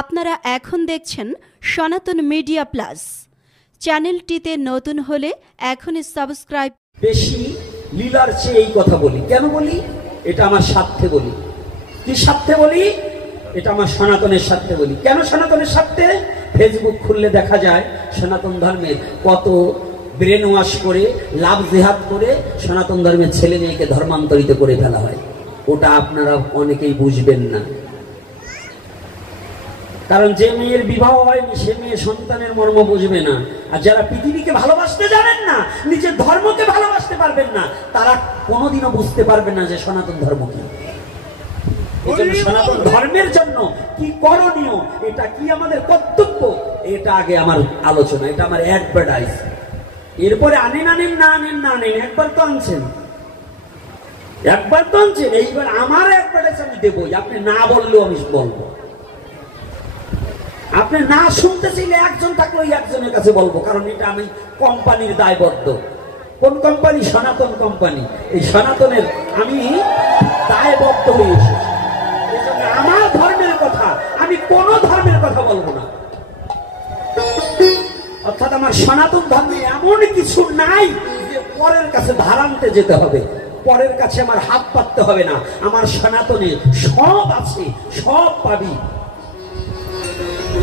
আপনারা এখন দেখছেন সনাতন মিডিয়া প্লাস। চ্যানেলটিতে নতুন হলে এখনই সাবস্ক্রাইব। বেশি লীলার চেয়ে এই কথা বলি, কেন বলি? এটা আমার স্বার্থে বলি। কি স্বার্থে বলি? এটা আমার সনাতনের স্বার্থে বলি। কেন সনাতনের স্বার্থে? ফেসবুক খুললে দেখা যায় সনাতন ধর্মের কত ব্রেন ওয়াশ করে, লাভ জেহাদ করে সনাতন ধর্মের ছেলে মেয়েকে ধর্মান্তরিত করে ফেলা হয়। ওটা আপনারা অনেকেই বুঝবেন না, কারণ যে মেয়ের বিবাহ হয়নি সে মেয়ে সন্তানের মর্ম বুঝবে না। আর যারা পৃথিবীকে ভালোবাসতে জানেন না, নিজের ধর্মকে ভালোবাসতে পারবেন না, তারা কোনোদিনও বুঝতে পারবে না যে সনাতন ধর্ম কি। সনাতন ধর্মের জন্য কি করণীয়, এটা কি আমাদের কর্তব্য, এটা আগে আমার আলোচনা, এটা আমার অ্যাডভার্টাইজ। এরপরে আনেন আনেন না আনেন না আনেন, একবার তো আনছেন, একবার তো আনছেন, এইবার আমার অ্যাডভার্টাইজ আমি দেবই। আপনি না বললেও আমি বলবো। আপনি না শুনতে চাইলে একজন থাকলে ওই একজনের কাছে বলবো, কারণ এটা আমি কোম্পানির দায়বদ্ধ। কোন কোম্পানি? সনাতন কোম্পানি। এই সনাতনের আমি দায়বদ্ধ হয়ে এসেছি। আমার ধর্মের কথা, আমি কোন ধর্মের কথা বলবো না। অর্থাৎ আমার সনাতন ধর্মে এমন কিছু নাই যে পরের কাছে ধারান্তে যেতে হবে, পরের কাছে আমার হাত পাততে হবে না। আমার সনাতনে সব আছে, সব পাবি।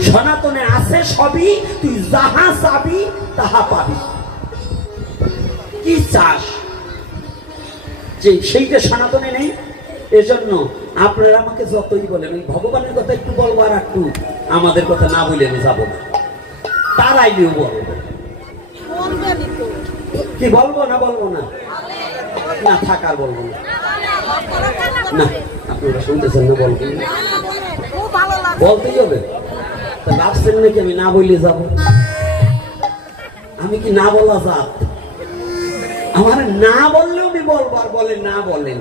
সনাতনে আছে সবই, তুই যাহা চাবি তাহা পাবি। কি চাস যে সেইটা সনাতনে নেই? এজন্য আপনারা আমাকে যতই বলেন, ওই ভগবানের কথা একটু বলবো আর একটু আমাদের কথা না বলে আমি যাবো না, তারাই নিয়ে বলবো। কি বলবো না বলবো না? না থাকার বলবো না। না আপনারা শুনতেছেন না, বলবেন না, বলতেই হবে। ভাবছেন নাকি আমি না বললে যাবো? আমি কি না বলা জাত? আমার না বললেও আমি বলবো, আর বলেন না বলেন।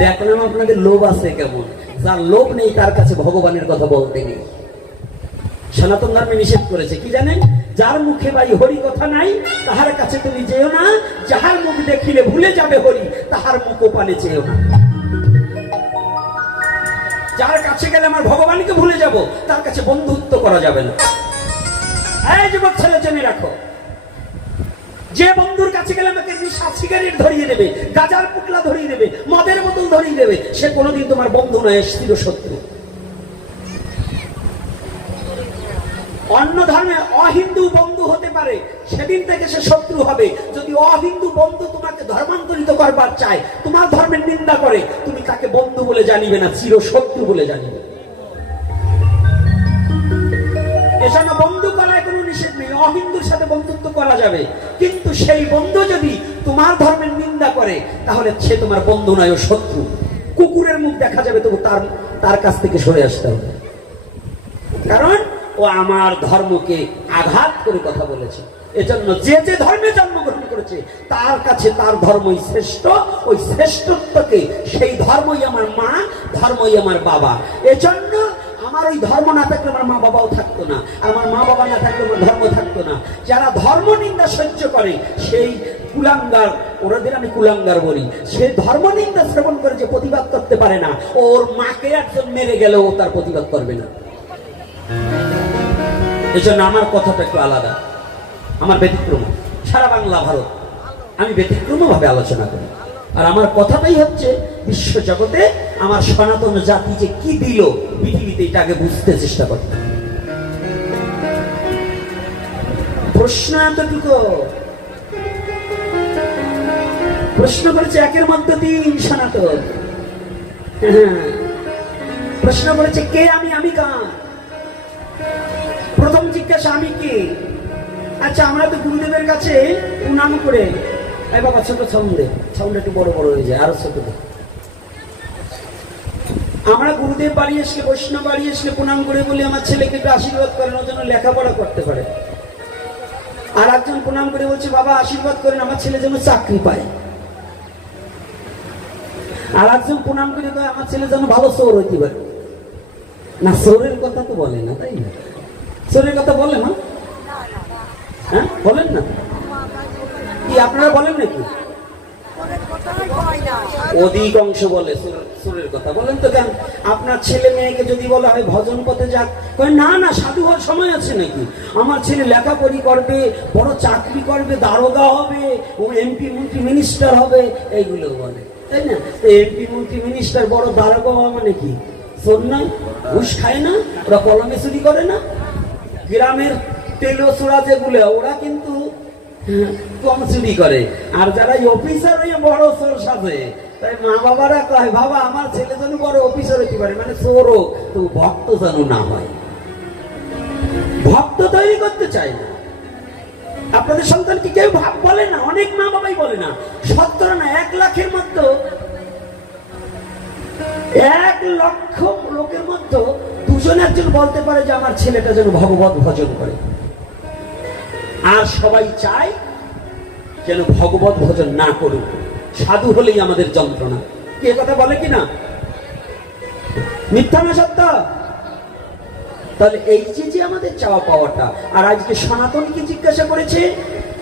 দেখলাম আপনাদের লোভ আছে কেমন। যার লোভ নেই তার কাছে ভগবানের কথা বলতে নেই। সনাতন ধর্মে নিষেধ করেছে কি জানেন? যার মুখে ভাই হরি কথা নাই তাহার কাছে তুমি যেও না, যাহার মুখ দেখিলে ভুলে যাবে হরি তাহার মুখ পানে চেয়েও না। যার কাছে গেলে আমার ভগবানকে ভুলে যাব, তার কাছে বন্ধুত্ব করা যাবে না। এই যুবক ছেলে জেনে রাখো, যে বন্ধুর কাছে গেলে আমাকে নিশা সিগারেট ধরিয়ে দেবে, গাজার পুটলা ধরিয়ে দেবে, মদের বোতল ধরিয়ে দেবে, সে কোনোদিন তোমার বন্ধু নয়, স্থির শত্রু। অন্য ধর্মে অহিন্দু বন্ধু হতে পারে, সেদিন থেকে সে শত্রু হবে। যদি অহিন্দু বন্ধু তোমাকে ধর্মান্তরিত করবার চায়, তোমার ধর্মের নিন্দা করে, তুমি তাকে বন্ধু বলে জানিবে না, চির শত্রু বলে জানিবে। এজন্য বন্ধু করায় কোনো নিষেধ নেই, অহিন্দুর সাথে বন্ধুত্ব করা যাবে। কিন্তু সেই বন্ধু যদি তোমার ধর্মের নিন্দা করে, তাহলে সে তোমার বন্ধু নয়, ও শত্রু। কুকুরের মুখ দেখা যাবে, তবু তার কাছ থেকে সরে আসতে হবে, কারণ ও আমার ধর্মকে আঘাত করে কথা বলেছে। এজন্য যে যে ধর্মে জন্মগ্রহণ করেছে তার কাছে তার ধর্মই শ্রেষ্ঠ। ওই শ্রেষ্ঠত্বকে, সেই ধর্মই আমার মা, ধর্মই আমার বাবা। এজন্য আমার ওই ধর্ম না থাকলে আমার মা বাবাও থাকতো না, আমার মা বাবা না থাকলে আমার ধর্ম থাকতো না। যারা ধর্ম নিন্দা সহ্য করে সেই কুলাঙ্গার, ওদের আমি কুলাঙ্গার বলি। সে ধর্ম নিন্দা শ্রবণ করে যে প্রতিবাদ করতে পারে না, ওর মাকে একজন মেরে গেলেও ও তার প্রতিবাদ করবে না। এজন্য আমার কথাটা একটু আলাদা, আমার ব্যতিক্রম। সারা বাংলা ভারত আমি ব্যতিক্রম ভাবে আলোচনা করি। আর আমার কথাটাই হচ্ছে বিশ্ব জগতে আমার সনাতন জাতি যে কি দিল পৃথিবীতে, এটা আগে বুঝতে চেষ্টা করতে। প্রশ্ন এতটুকু, প্রশ্ন করেছে একের মধ্যে 3 সনাতন। প্রশ্ন করেছে কে আমি, আমি কার? প্রথম জিজ্ঞাসা আমি কে? আচ্ছা আমরা তো গুরুদেবের কাছে প্রণাম করে, এই বাবা ছোট সাউন্ড একটু বড় বড় হয়ে যায়, আরো ছোট। আমরা গুরুদেব বাড়ি আসলে, বৈষ্ণব বাড়ি আসলে প্রণাম করে বলি আমার ছেলেকে একটু আশীর্বাদ করেন, ওর জন্য লেখাপড়া করতে পারে। আর একজন প্রণাম করে বলছে বাবা আশীর্বাদ করেন আমার ছেলে যেন চাকরি পায়। আর একজন প্রণাম করে আমার ছেলে যেন ভালো চোর হইতে পারে। না চোরের কথা তো বলে না, তাই না? চোরের কথা বলে না? হ্যাঁ বলেন না কি? আপনারা বলেন নাকি? অধিকাংশ বলে সুরের কথা। বলেন তো কেন? আপনার ছেলে মেয়েকে যদি বলা হয় ভজন পথে যাক, না না, সাধু হওয়ার সময় আছে নাকি? আমার ছেলে লেখাপড়ি করবে, বড় চাকরি করবে, দারোগা হবে, ও এমপি মন্ত্রী মিনিস্টার হবে, এইগুলো বলে, তাই না? এমপি মন্ত্রী মিনিস্টার বড় দারোগা হওয়া মানে কি? শোন না, ঘুষ খায় না, ওরা কলমে চুরি করে না। গ্রামের তেলসুরা যেগুলো, ওরা কিন্তু কম চুরি করে। আর যারা অফিসার হয়ে বড় চোর সাজে, তাই মা বাবারা কয় বাবা আমার ছেলে যেন বড় অফিসার হতে পারে, মানে চোর হোক, তো ভক্ত যেন না হয়। ভক্ত তৈরি করতে চায় না। আপনাদের সন্তানকে কেউ ভাব বলে না, অনেক মা বাবাই বলে না। 17 না 1 লাখের মধ্যে 1 লক্ষ লোকের মধ্যে 2 জন একজন বলতে পারে যে আমার ছেলেটা যেন ভগবত ভজন করে। আর সবাই চায় যেন ভগবত ভজন না করুক, সাধু হলেই আমাদের যন্ত্রণা। কে কথা বলে কিনা? মিথ্যা না সত্য? তাহলে এই যে আমাদের চাওয়া পাওয়াটা। আর আজকে সনাতনকে জিজ্ঞাসা করেছে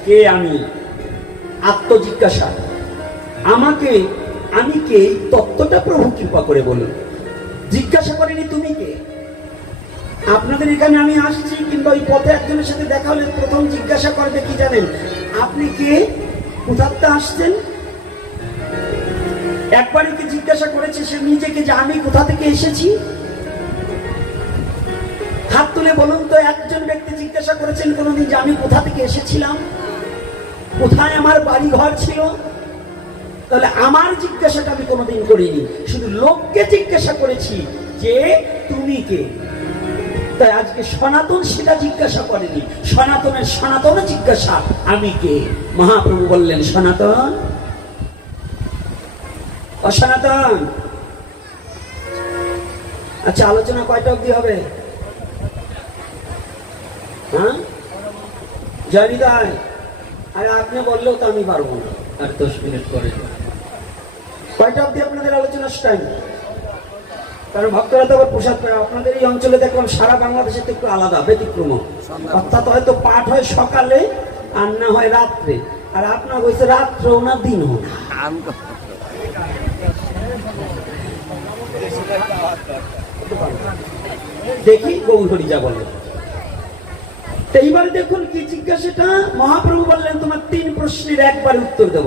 কে আমি, আত্মজিজ্ঞাসা। আমাকে, আমি কে, এই তত্ত্বটা প্রভু কৃপা করে বলুন। জিজ্ঞাসা করেনি তুমি কে। আপনাদের এখানে আমি আসছি কিংবা ওই পথে একজনের সাথে দেখা হলে প্রথম জিজ্ঞাসা করবে কি জানেন? আপনি কে, কোথাতে আসছেন? একবারই কি জিজ্ঞাসা করেছে সে নিজেকে যে আমি কোথা থেকে এসেছি? হাত তুলে বলুন তো, একজন ব্যক্তি জিজ্ঞাসা করেছেন কোনোদিন যে আমি কোথা থেকে এসেছিলাম, কোথায় আমার বাড়ি ঘর ছিল? তাহলে আমার জিজ্ঞাসাটা আমি কোনোদিন করিনি, শুধু লোককে জিজ্ঞাসা করেছি যে তুমি কে। তাই আজকে সনাতন সেটা জিজ্ঞাসা করেনি, সনাতন জিজ্ঞাসা আমি কে। মহাপ্রভু বললেন সনাতন, অসনাতন। আচ্ছা, আলোচনা কয়টা অবধি হবে? হ্যাঁ, জয়নিতাই। আরে আপনি বললেও তো আমি পারবো না, আর 10 মিনিট পরে। কয়টা অবধি আপনাদের আলোচনার টাইম? কারণ ভক্তরা তো আবার প্রসাদ পায়। আপনাদের এই অঞ্চলে দেখলাম সারা বাংলাদেশে তো একটু আলাদা, ব্যতিক্রম। অর্থাৎ হয়তো পাঠ হয় সকালে আর না হয় রাত্রে, আর আপনার হয়েছে রাত্রেও না দিনও না। দেখি গৌরহরি যা বলে। এইবার দেখুন কি জিজ্ঞাসাটা। মহাপ্রভু বললেন তোমার 3 প্রশ্নের একবার উত্তর দেব।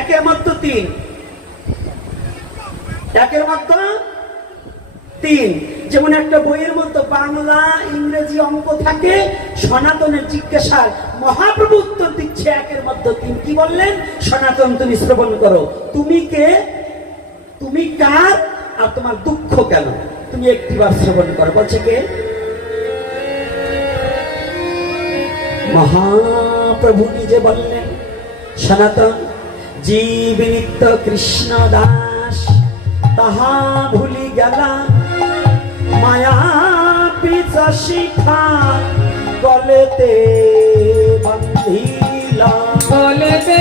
একের মাত্র 3, একের মাত্র 3। যেমন একটা বইয়ের মধ্যে বাংলা, ইংরেজি, অঙ্ক থাকে, সনাতনের জিজ্ঞাসার মহাপ্রভু উত্তর দিচ্ছে একের মধ্যে 3। কি বললেন? সনাতন তুমি শ্রবণ করো, তুমি কে, তুমি কার, আর তোমার দুঃখ কেন, তুমি একটিবার শ্রবণ করো। বলছে কে? মহাপ্রভু নিজে বললেন সনাতন জীব নিত্য কৃষ্ণ দাস, তাহা ভুলি গেলা মায়া পিছা শিখা, গলেতে বান্ধিলা, গলেতে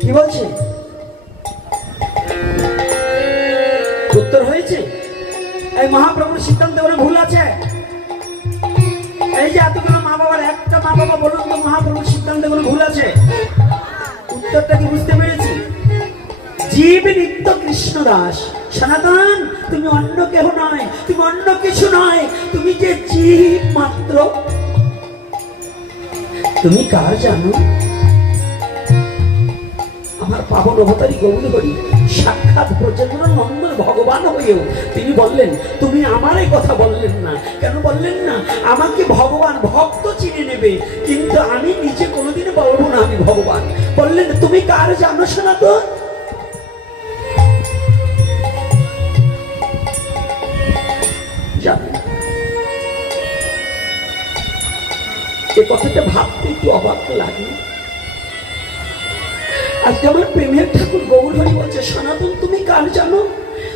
কি বলছে? উত্তর হয়েছে? এই মহাপ্রভুর সিদ্ধান্ত বলে ভুল আছে? এই যে এতগুলো মা বাবার একটা মা বাবা বলুন তো মহাপ্রভুর সিদ্ধান্ত কোনো ভুল আছে? উত্তরটা কি বুঝতে পেরেছি? জীব নিত্য কৃষ্ণ দাস। সনাতন তুমি অন্য কেহ নয়, তুমি অন্য কিছু নয়, তুমি যে জীব মাত্র। তুমি কার জানো? আমার পাবন অবতারী গৌরহরি সাক্ষাৎ ব্রজেন্দ্র নন্দন ভগবান হয়েও তিনি বললেন তুমি আমার এই কথা বললেন না। কেন বললেন না? আমাকে ভগবান ভক্ত চিনে নেবে, কিন্তু আমি নিজে কোনোদিন বলবো না আমি ভগবান। বললেন তুমি কার জানো সনাতন? জানেন? এ কথাটা ভাবতে একটু অবাক লাগে। আজকে আমার প্রেমের ঠাকুর গৌরহরি বলছে সনাতন তুমি কার জানো?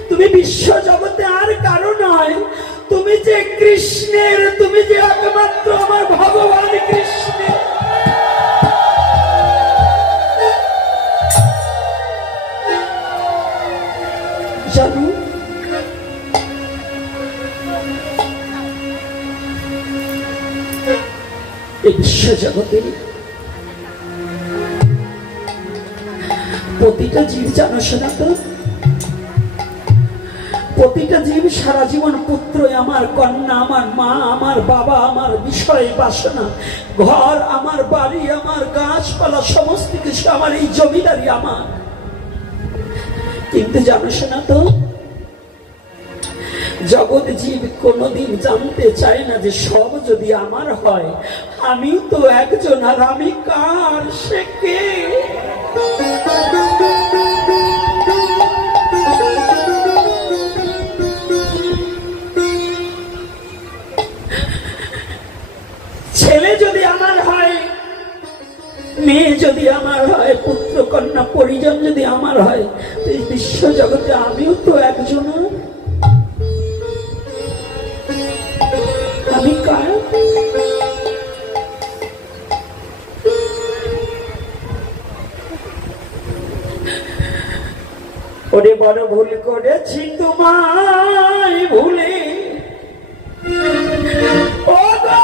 তুমি বিশ্ব জগতে আর কারো নয়, তুমি যে কৃষ্ণের, তুমি যে একমাত্র আমার ভগবান কৃষ্ণের। জানো এই বিশ্ব জগতে প্রতিটা জীব, জানো সনাতন, প্রতিটা জীব সারা জীবন পুত্র আমার, কন্যা আমার, মা আমার, বাবা আমার, বিষয় বাসনা, ঘর আমার, বাড়ি আমার, গাছপালা, সমস্ত কিছু আমার, এই জমিদারি আমার। কিন্তু জানো সনাতন, জগৎ জীব কোনদিন জানতে চায় না যে সব যদি আমার হয়, আমিও তো একজন, আর আমি কার, সে কে? ছেলে যদি আমার হয়, মেয়ে যদি আমার হয়, পুত্র কন্যা পরিজন যদি আমার হয়, এই বিশ্ব জগতে আমিও তো একজন। আমি কার? ওরে বড় ভুল করেছি তোমায় ভুলে, ও গো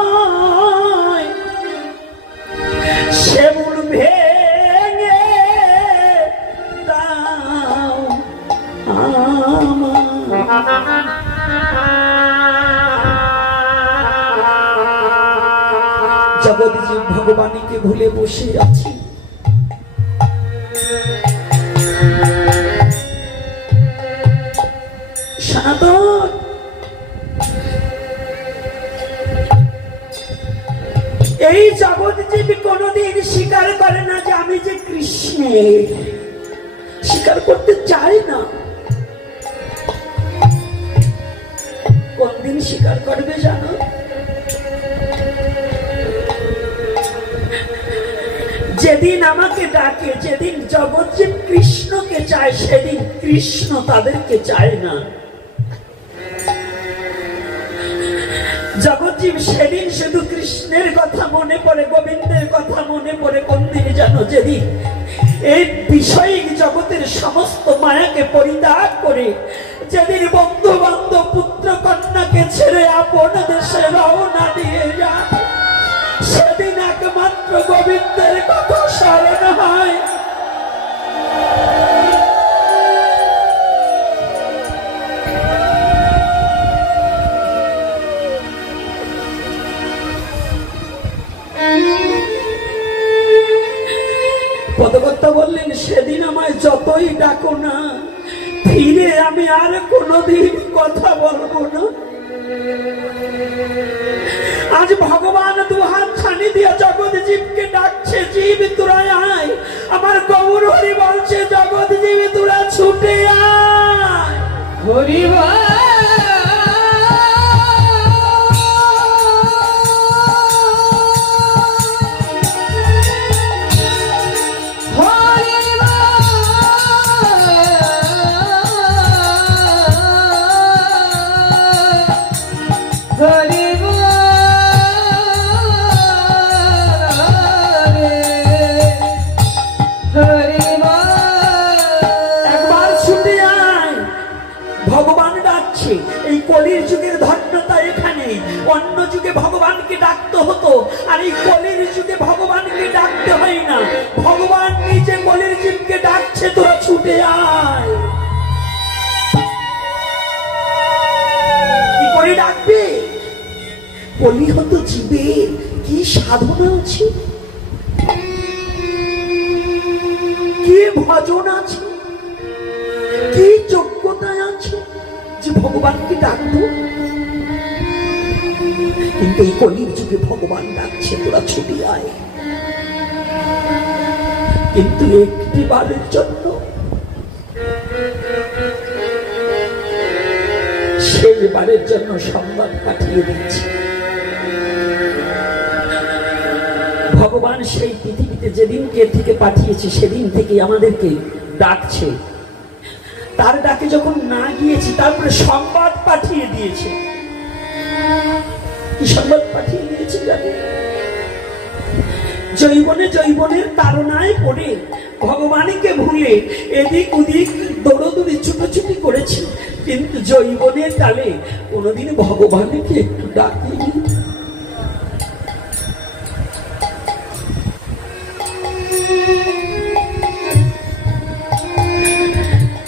দয়াময়, সে ভুল ভেঙে দাও আমার। জগৎ জীব ভগবানকে ভুলে বসে আছি। সনাতন, এই জগৎ জীব কোনদিন স্বীকার করে না যে আমি যে কৃষ্ণের, স্বীকার করতে চাই না। কোনদিন স্বীকার করবে জানো? যেদিন আমাকে ডাকে, যেদিন জগৎজীব কৃষ্ণকে চায়, সেদিন কৃষ্ণ তাদেরকে চায় না। জগৎজীব সেদিন শুধু কৃষ্ণের কথা মনে পড়ে, গোবিন্দের কথা মনে পড়ে। কোন দিন জানো? যেদিন এই বিষয়িক জগতের সমস্ত মায়াকে পরিত্যাগ করে, যেদিন বন্ধু বান্ধব পুত্র কন্যাকে ছেড়ে আপন দেশে রওনা দিয়ে যায়, সেদিন একমাত্র গোবিন্দের কথা স্মরণ হয়। পদকর্তা বললেন, সেদিন আমায় যতই ডাকো না, ফিরে আমি আর কোনদিন কথা বলবো না। আজ ভগবান দুহাত ছানি দিয়ে জগৎ জীবকে ডাকছে, জীব তোরা আয়। আমার গৌর হরি বলছে, জগৎ জীব তোরা ছুটে আয়। হরি কলির যুগের ধন্যতা এখানে। অন্য যুগে ভগবানকে ডাকতে হতো, আর এই কলির যুগে ভগবানকে ডাকতে হয় না। ভগবান নিজে কলির জীবকে ডাকছে, তোরা ছুটে আয়। কি করে ডাকবে? কলি হতো জীবের কি সাধনা আছে, কি ভজন আছে, কি যোগ্যতা আছে যে ভগবানকে ডাকবো। কিন্তু এই কলির যুগে ভগবান ডাকছে, তোরা ছুটি আয়। কিন্তু একটি বারের জন্য, শেষবারের জন্য সংবাদ পাঠিয়ে দিচ্ছে। ভগবান সেই পৃথিবী পৃথিবীতে যেদিনকে থেকে পাঠিয়েছে সেদিন থেকে আমাদেরকে ডাকছে। তার ডাকে যখন না গিয়েছি তারপরে সংবাদ পাঠিয়ে দিয়েছে। কি সংবাদ পাঠিয়ে দিয়েছে জানেন? জৈবনের তাড়নায় পড়ে ভগবানকে ভুলে এদিক ওদিক দৌড়দৌড়ি ছুটোছুটি করেছি, কিন্তু জৈবনের কালে কোনোদিন ভগবানকে একটু ডাকিনি।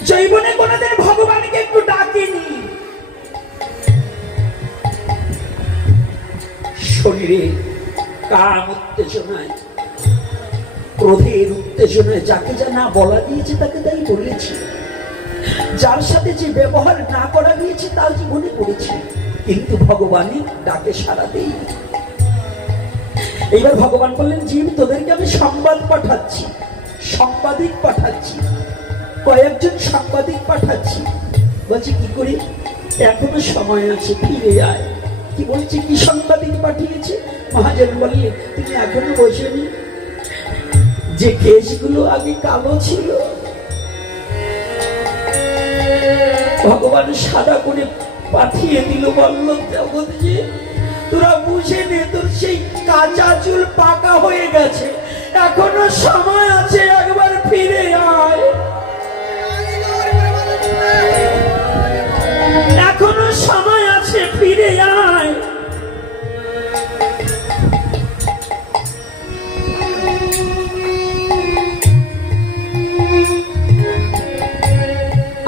জৈবনে কোনোদিন ভগবানকে একটু ডাকিনি। শরীরে কাম উত্তেজনায়, ক্রোধের উত্তেজনায় যাকে যা না বলা দিয়েছে তাকে তাই বলেছি, যার সাথে যে ব্যবহার না করা দিয়েছে তার জীবনে পড়েছে, কিন্তু ভগবানের ডাকে সাড়া দেই। এইবার ভগবান বললেন, জীব তোদেরকে আমি সংবাদ পাঠাচ্ছি, সাংবাদিক পাঠাচ্ছি, কয়েকজন সাংবাদিক পাঠাচ্ছি। বলছে কি করে? এখনো সময় আছে, ফিরে আয়। কি বলছে? কি সাংবাদিক পাঠিয়েছে? মহাজন বললে, তুমি এখনো বসেনি? যে কেশগুলো আগে কালো ছিল ভগবান সাদা করে পাঠিয়ে দিল, বলল জগৎ যে তোরা বুঝে নে, তোর সেই কাঁচা চুল পাকা হয়ে গেছে, এখনো সময় আছে, একবার ফিরে আয়, এখনো সময় আছে, ফিরে আয়।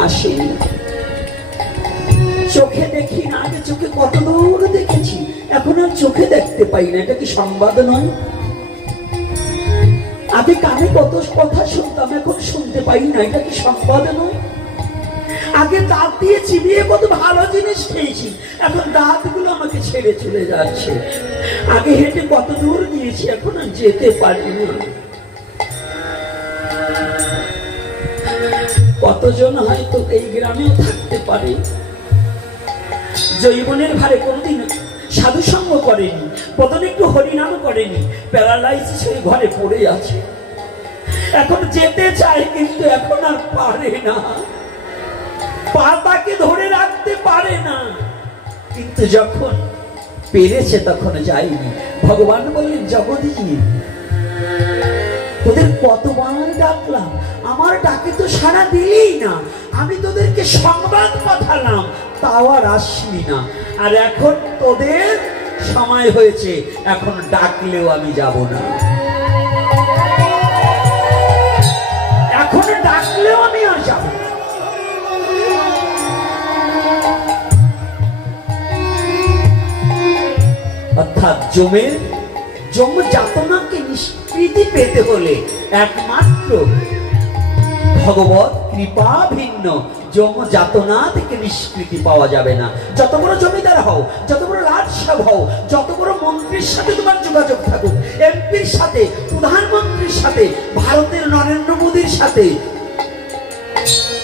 আসেনি, চোখে দেখি না, আগে চোখে কত দূর দেখেছি, এখন আর চোখে দেখতে পাই না। এটা কি সংবাদ নয়? আগে কানে কত কথা শুনতাম, এখন শুনতে পাই না, এটা কি সংবাদ নয়? আগে দাঁত দিয়ে চিবিয়ে কত ভালো জিনিস খেয়েছি, এখন দাঁতগুলো আমাকে ছেড়ে চলে যাচ্ছে। আগে হেঁটে কত দূর গিয়েছি, এখন আর যেতে পারি না। কতজন হয়তো এই গ্রামেও থাকতে পারে, জৈবনের ভারে কোনদিন সাধু সঙ্গ করেনি, প্রথমে একটু হরিনাম করেনি, প্যারালাইসিস হয়ে ঘরে পড়ে আছে, এখন যেতে চায় কিন্তু এখন আর পারে না, পাতাকে ধরে রাখতে পারে না, কিন্তু যখন পেরেছে তখন যায়নি। ভগবান বললেন, জগদীজি তোদের কতবার ডাকলাম, আমার ডাকে তো সাড়া দিলেই না, আমি তোদেরকে সংবাদ পাঠালাম, তাও আর আসলি না, আর এখন তোদের সময় হয়েছে, এখন ডাকলেও আমি যাব না, এখন ডাকলেও আমি আর যাব না। অর্থাৎ যম যাতনাকে নিষ্কৃতি পেতে হলে একমাত্র ভগবত কৃপা ভিন্ন যম যাতনা থেকে নিষ্কৃতি পাওয়া যাবে না। যত বড় জমিদার হও, যত বড় রাজসাব হও, যত বড় মন্ত্রীর সাথে তোমার যোগাযোগ থাকুক, এমপির সাথে, প্রধানমন্ত্রীর সাথে, ভারতের নরেন্দ্র মোদীর সাথে,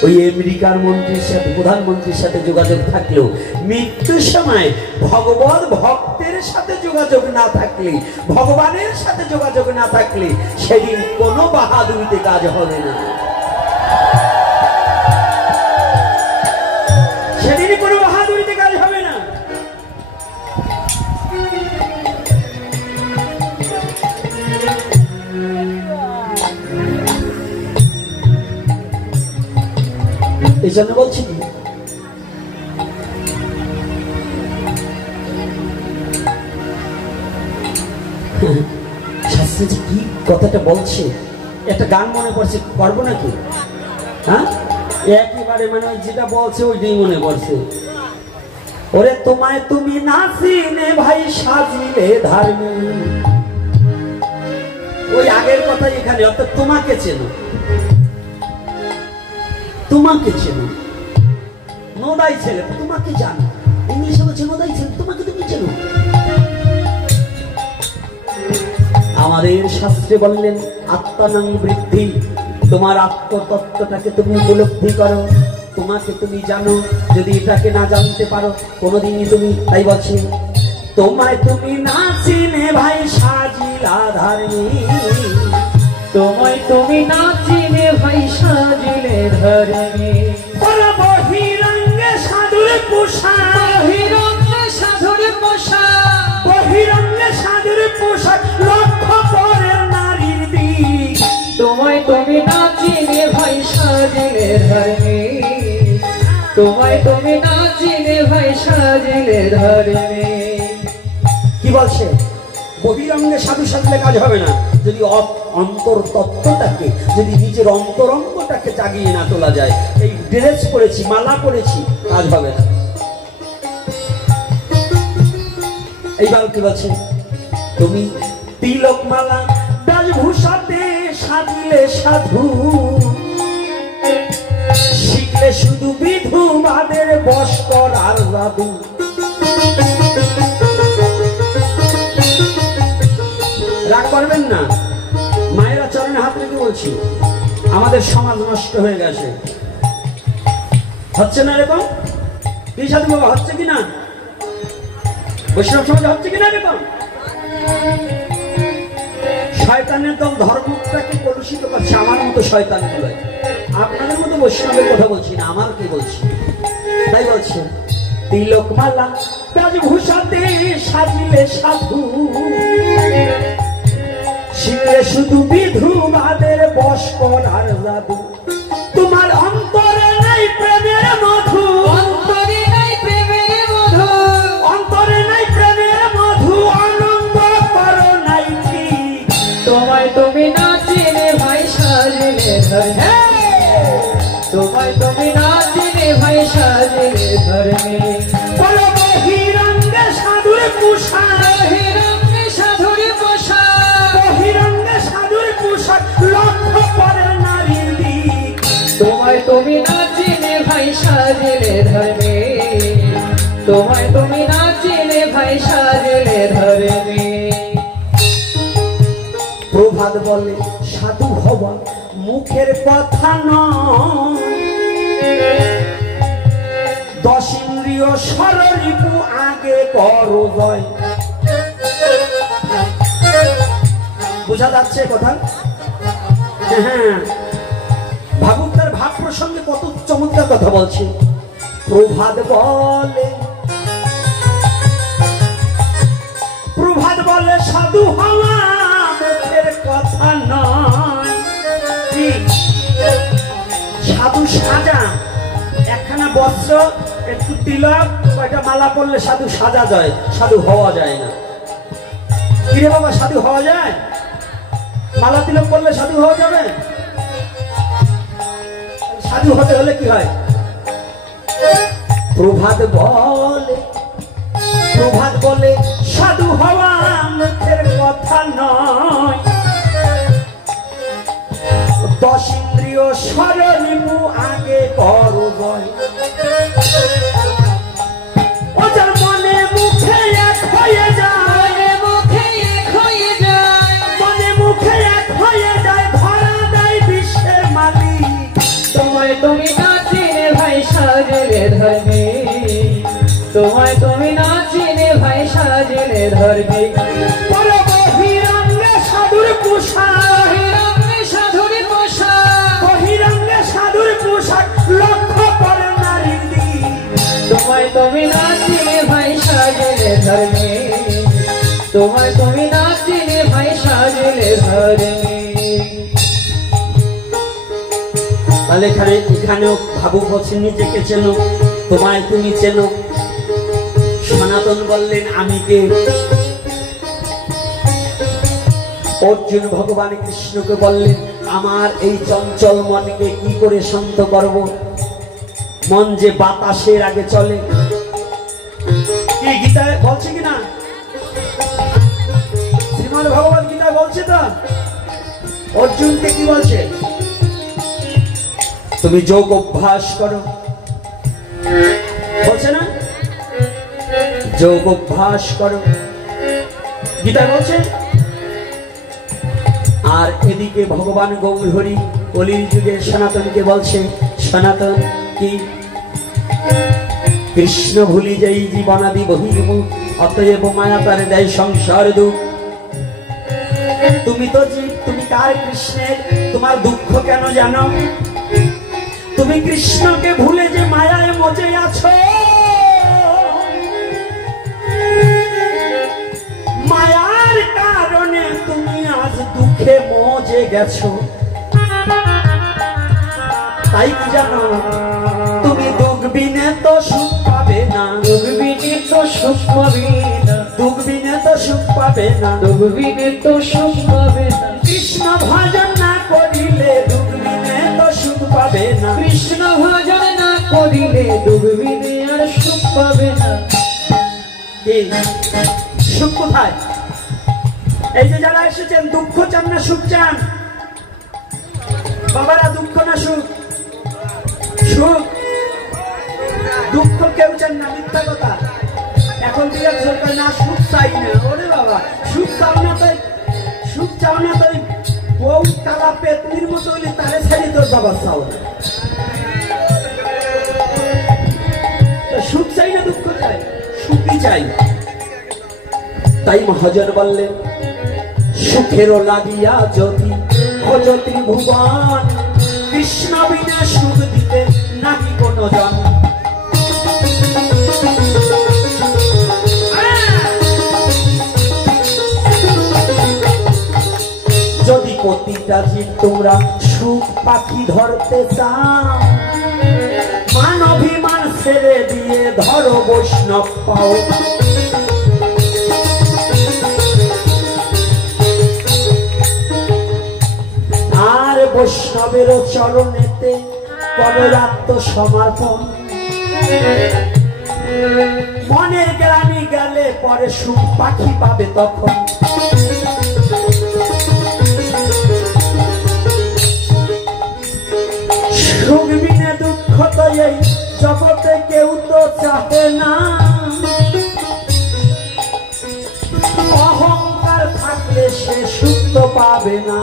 ওই আমেরিকার মন্ত্রীর সাথে, প্রধানমন্ত্রীর সাথে যোগাযোগ থাকলেও মৃত্যুর সময় ভগবত ভক্তের সাথে যোগাযোগ না থাকলে, ভগবানের সাথে যোগাযোগ না থাকলে সেদিন কোনো বাহাদুরিতে কাজ হবে না, সেদিনই কোনো বাহাদুরিতে কাজ হবে না। এই জন্য বলছি কি, শাস্ত্রে যে কি কথাটা বলছে, একটা গান মনে পড়ছে, পারবো নাকি? হ্যাঁ, একেবারে মানে যেটা বলছে ওইটাই মনে পড়ছে। ওরে তোমায় তুমি নাচিনে ভাই সাজিলে ধার্মিক, ওই আগের কথা এখানে, অর্থাৎ তোমাকে চেনো, তোমাকে চেনো, নোদাই ছেলে তোমাকে জানো, ইংলিশে বলছে নোদাই ছেলে, তোমাকে তুমি চেনো। আমাদের শাস্ত্রে বললেন আত্মানাং বৃদ্ধি, তোমার আত্মতত্ত্বটাকে তুমি উপলব্ধি করো, তোমাকে তুমি জানো, যদি এটাকে না জানতে পারো কোনোদিনই তুমি, তাই বলছি তোমায় তুমি না চিনে ভাই সাজিলা ধার্মিক, তুমি নাচিলে ভাই সাজিলে ধর্মে। বহিরঙ্গে সাধুর পোশাক, বহিরঙ্গে সাধুর পোশাক, বহিরঙ্গে সাধুর পোশাক লক্ষ্য করে নারীর দিক। তোমায় তুমি নাচিলে ভাই সাজিলে ধর্মে। তোমায় তুমি নাচিলে ভাই সাজিলে ধর্মে। কি বলছে? বহিরঙ্গে সাধু সাজলে কাজ হবে না, যদি অন্তর তত্ত্বটাকে, যদি নিজের অন্তরঙ্গটাকে জাগিয়ে না তোলা যায়। এই ড্রেস পরেছি, মালা পরেছি, কাজ হবে না। এইবার কি বলছে? তুমি তিলক মালা বেশভূষাতে সাজিলে সাধু, শিখলে শুধু বিধুবাদের বশ করার জাদু। রাগ করবেন না, মায়েরা চরণে হাত রেখে বলছি, আমাদের সমাজ নষ্ট হয়ে গেছে। হচ্ছে না এরকম? কি সাধু বাবা, হচ্ছে কিনা? বৈষ্ণব সমাজে হচ্ছে কিনা এরকম? শয়তানের দল ধর্মটাকে কলুষিত করছে। আমার মতো শয়তান গুলো, আপনাদের মতো বৈষ্ণবের কথা বলছি না, আমার কি বলছি। তাই বলছে তিলক মালা বেশভূষাতে সাজিলে সাধু, শিখলে শুধু বিধুবাদের বশ করার জাদু। তোমার অন্তরে নাই প্রেমের মধু, অন্তরে নাই প্রেমের মধু, অন্তরে নাই প্রেমের মধু, আনন্দ করো নাই কি। তোমায় তুমি নাচিলে ভাই সাজিলে ধর্মে। তোমায় তুমি নাচিলে ভাই সাজিলে ধর্মে। বলো বহিরঙ্গে সাধুর পোশাক, বহিরঙ্গে সাধুর পোশাক, বহিরঙ্গে সাধুর পোশাক লক্ষ্য করে নারীর দিক। তোমায় তুমি নাচিলে ভাই সাজিলে ধর্মে। তোমায় তুমি নাচিলে ভাই সাজিলে ধর্মে। প্রভাত বলে সাধু হওয়া মুখের কথা নয়, দশ ইন্দ্রিয় ষড়রিপু আগে করো জয়। বোঝা যাচ্ছে কথা? হ্যাঁ, ভাবুক তার ভাব প্রসঙ্গে কত চমৎকার কথা বলছে। প্রভাত বলে, প্রভাত বলে সাধু হওয়া মুখের কথা নয়। সাধু সাজা, একখানা বস্ত্র, একটু তিলক, কয়টা মালা পরলে সাধু সাজা যায়, সাধু হওয়া যায় না। কিরে বাবা, সাধু হওয়া যায়? মালা তিলক করলে সাধু হওয়া যাবে? সাধু হতে হলে কি হয়? প্রভাত বলে, প্রভাত বলে সাধু হওয়া মুখের কথা নয়, দশ ইন্দ্রিয় ষড়রিপু আগে করো জয়। ও যার মনে মুখে এক হয়ে যায়, মুখে এক হয়ে যায়, মনে মুখে এক হয়ে যায়, ধরা দেয় বিশ্বের মালিক। তোমায় তুমি নাচিলে ভাই সাজিলে ধর্মে। তোমায় তুমি নাচিলে ভাই সাজিলে ধর্মে। বলো বহিরঙ্গে সাধুর পোশাক, বহিরঙ্গে সাধুর পোশাক, বহিরঙ্গে সাধুর পোশাক লক্ষ্য করে নারীর দিক। তোমায় তুমি নাচিলে ভাই সাজিলে ধর্মে। তোমায় তুমি নাচিলে ভাই সাজিলে ধর্মে। তাহলে এখানেও ভাবুক বলছেন নিজেকে চেনো, তোমায় তুমি চেনো। সনাতন বললেন আমি কে? অর্জুন ভগবান কৃষ্ণকে বললেন আমার এই চঞ্চল মনকে কি করে শান্ত করব? মন যে বাতাসের আগে চলে। কি গীতায় বলছে কিনা? শ্রীমদ্ ভগবত গীতায় বলছে তো। অর্জুনকে কি বলছে? তুমি যোগ অভ্যাস করো, বলছে না? যোগ অভ্যাস করো, গীতা বলছে। আর এদিকে ভগবান গৌরহরি কলির যুগে সনাতনকে বলছে, সনাতন কি কৃষ্ণ ভুলি যাই জীবনাদি বহির্মুখ, অতএব মায়া তার দেয় সংসার দুঃখ। তুমি তুমি তো জীব, তুমি কার? কৃষ্ণের। তোমার দুঃখ কেন জানো? তুমি কৃষ্ণকে ভুলে যে মায়ায় মজে আছো, মায়ার কারণে তুমি আজ দুঃখে মজে গেছো। তাই কি জানো? তুমি দুঃখ বিনে তো সুখ পাবে না, দুঃখ বিনে তো সুখ পাবে না, দুঃখ বিনে তো সুখ পাবে না, দুঃখ বিনে তো সুখ পাবে না। কৃষ্ণ ভজন না করিলে দুঃখ বিনে তো সুখ পাবে না, কৃষ্ণ ভজন না করিলে দুঃখ বিনে আর সুখ পাবে না। এই সুখ কোথায়? এই যে যারা এসেছেন, দুঃখ চান না সুখ চান? বাবারা, দুঃখ না সুখ? সুখ। দুঃখ কেউ চান না, মিথ্যা কথা। এখন বিরাট সরকার না সুখ চাই না। ওরে বাবা, সুখ চাও না তাই, সুখ চাও না তাই বউ কালা পেতনির মতো হইলে তারে ছাড়ি তোর বাবা চাও না। সুখ চাই না দুঃখ চাই? সুখই চাই। তাই মহাজন বললেন, সুখেরও লাগিয়া যদি ভজ ত্রিভুবন, কৃষ্ণ বিনা সুখ দিতে নাহি কোনো জন। যদি প্রতিটা জীব তোমরা সুখ পাখি ধরতে চাও, মান অভিমান ছেড়ে দিয়ে ধরো বৈষ্ণব পাও। আর বৈষ্ণবের চরণেতে করো আত্মসমর্পণ। মনের গ্রামে গেলে পরে সুখ পাখি পাবে তখন। সুখ বিনে দুঃখ তো এই জগতে কেউ তো চাহে না। অহংকার থাকলে সে সুখ তো পাবে না।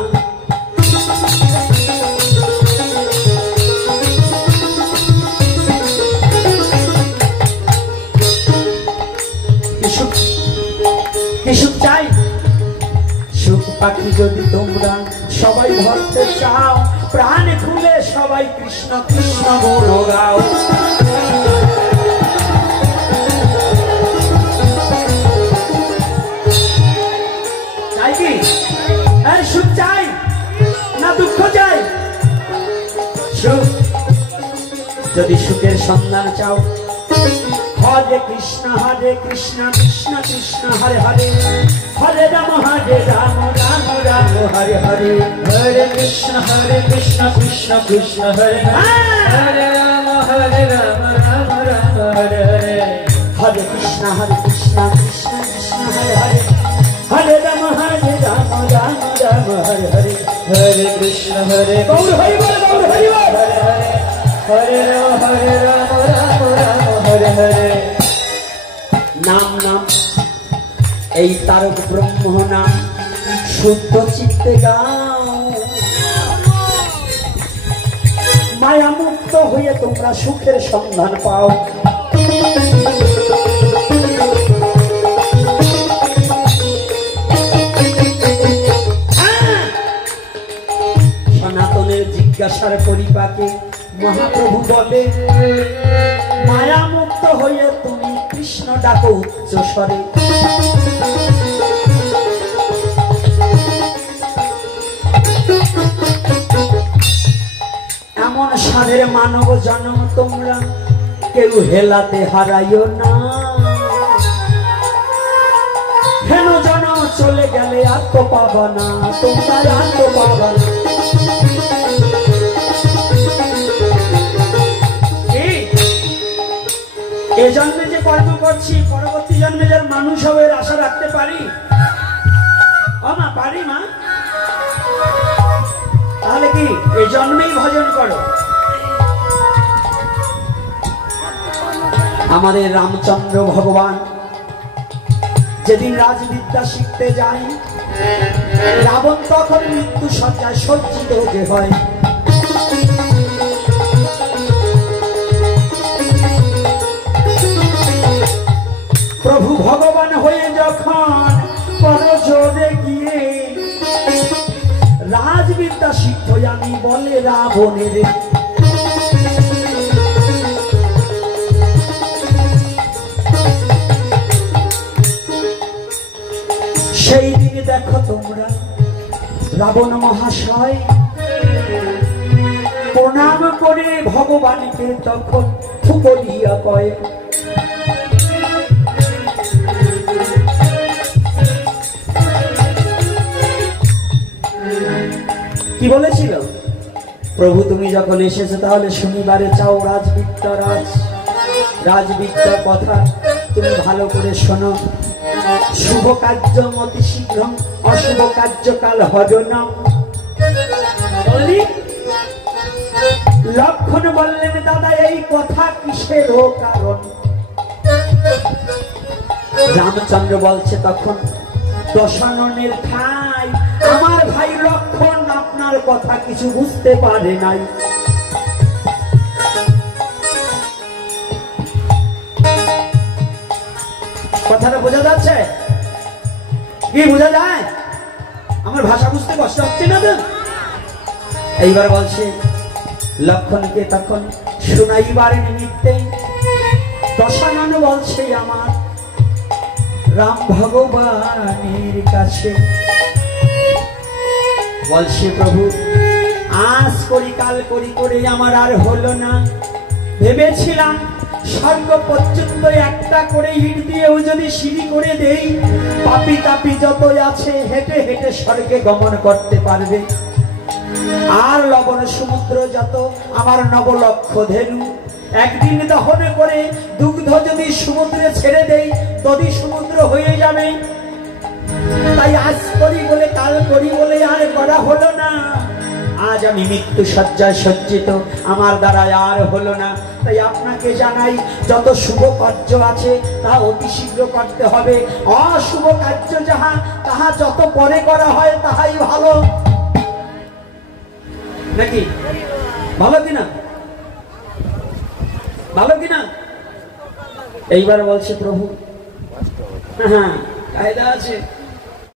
সুখ চাই? সুখ পাখি যদি তোমরা সবাই ধরতে চাও, প্রাণ খুলে সবাই কৃষ্ণ কৃষ্ণ গুণ গাও। চাই কি? সুখ চাই না দুঃখ চাই? সুখ। যদি সুখের সন্ধান চাও, হরে কৃষ্ণ কৃষ্ণ কৃষ্ণ হরে হরে, হরে রাম রাম রাম হরে হরে, হরে কৃষ্ণ কৃষ্ণ কৃষ্ণ হরে হরে, রাম রাম রাম হরে হরে, হরে কৃষ্ণ কৃষ্ণ কৃষ্ণ হরে হরে, হরে রাম রাম রাম হরে হরে, হরে কৃষ্ণ গৌর হরি বল, গৌর হরি বল, হরে রাম রাম হরে হরে। নাম নাম এই তারক ব্রহ্ম নাম শুদ্ধ চিত্তে গাও। মায়া মুক্ত হয়ে তোমরা সুখের সন্ধান পাও। সনাতনের জিজ্ঞাসার পরিপাকে মহাপ্রভু বলে, মায়া মুক্ত হয়ে তুমি কৃষ্ণ ডাকো উচ্চ স্বরে। এমন সাধের মানব জন্ম তোমরা কেউ হেলাতে হারাইও না। হেন জন্ম চলে গেলে আর তো পাবা না, তোমরা আর তো পাবা না। এই জন্মে যে কর্ম করছি, পরবর্তী জন্মে যার মানুষ হবে আশা রাখতে পারি? মা পারি মা? তাহলে কি এই জন্মেই ভজন করো? আমাদের রামচন্দ্র ভগবান যেদিন রাজবিদ্যা শিখতে যায়, রাবণ তখন মৃত্যু সজ্জায় সজ্জিত যে হয়। প্রভু ভগবান হয়ে যখন পরজোরে গিয়ে তুমি বলে রাবণের। সেই দিকে দেখো তোমরা রাবণ মহাশয় প্রণাম করে ভগবানকে তখন ফুঁকো দিয়া কয়, কি বলেছিল? প্রভু তুমি যখন এসেছো তাহলে শনিবারে চাও রাজবিদ্যার কথা তুমি ভালো করে শোনো। শুভ কার্য অতি শীঘ্র, অশুভ কার্যকাল হরণম। লক্ষণ বললেন দাদা এই কথা কিসের কারণ? রামচন্দ্র বলছে তখন দশাননের ঠাই আমার ভাই লক্ষণ আপনার কথা কিছু বুঝতে পারে নাই। কথাটা বোঝা যাচ্ছে কি? বোঝা যায়? আমার ভাষা বুঝতে কষ্ট হচ্ছে না তো? এইবার বলছে লক্ষণকে তখন শোনাইবার নিমিত্তে দশানন বলছে আমার রাম ভগবানের কাছে, বলছে প্রভু আজ করি কাল করি করে আমার আর হলো না। ভেবেছিলাম স্বর্গ পর্যন্ত একটা করে ইট দিয়েও যদি সিঁড়ি করে দেই পাপি তাপি যত আছে হেঁটে হেঁটে স্বর্গে গমন করতে পারবে। আর লবণ সমুদ্র যত আমার নবলক্ষ ধেনু একদিন দহন করে দুগ্ধ যদি সমুদ্রে ছেড়ে দেই তবে সমুদ্র হয়ে যাবে। তাই আজ করি বলে কাল করি বলে আর করা হলো না। আজ আমি মৃত্যু শয্যায় সজ্জিত, আমার দ্বারা আর হলো না। তাই আপনাকে জানাই যত শুভ কার্য আছে তা অতি শীঘ্র করতে হবে। অশুভ কার্য যাহা তাহা যত পরে করা হয় তাহাই ভালো। নাকি ভালো কিনা? ভালো কিনা? এইবার বলছে প্রভু হ্যাঁ কায়দা আছে।